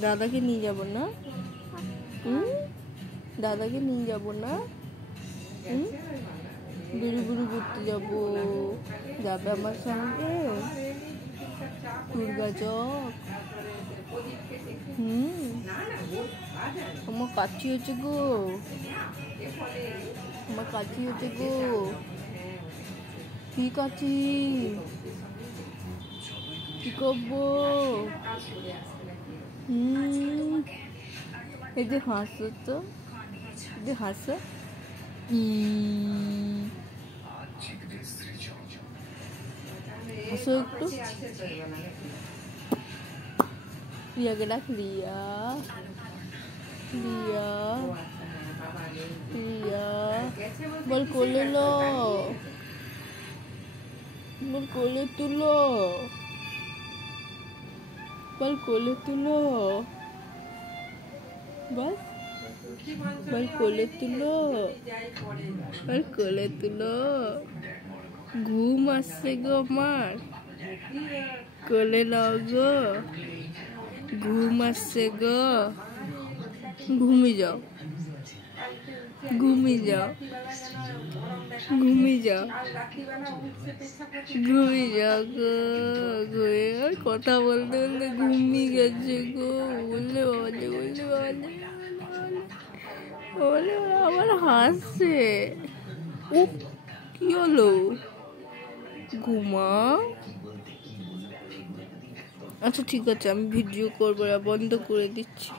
দাদাকে নিয়ে যাব না? দাদাকে নিয়ে যাব না? গুরু গুরু ঘুরতে যাবো। যাবে আমার সঙ্গে? দুর্গা চক। আমার কাছি হচ্ছে গো, আমার কাছি হচ্ছে গো। কি কাছি? কি করবো? এই যে হাসো তো, এই যে হাসো। হাসো একটু। রিয়াকে ডাক। রিয়া, রিয়া, রিয়া বল কোলে লো, বল কোলে তুলো, বল কোলে তুলো, বল বল কোলে তুলো, বল কোলে তুলো। ঘুম আসছে গো আমার, কোলে নাও গো। ঘুম আসছে গো, ঘুমিয়ে যাও, ঘুমিয়ে যাও, ঘুমিয়ে যাও, ঘুমিয়ে যাও গো। ঘুমিয়ে কথা বলতে বলতে ঘুমিয়ে গেছে গো। বললে বাবালে, বললে বাবালে, বলে আবার হাসছে। ও কি হলো? ঘুমা। আচ্ছা ঠিক আছে, আমি ভিডিও করবো, বন্ধ করে দিচ্ছি।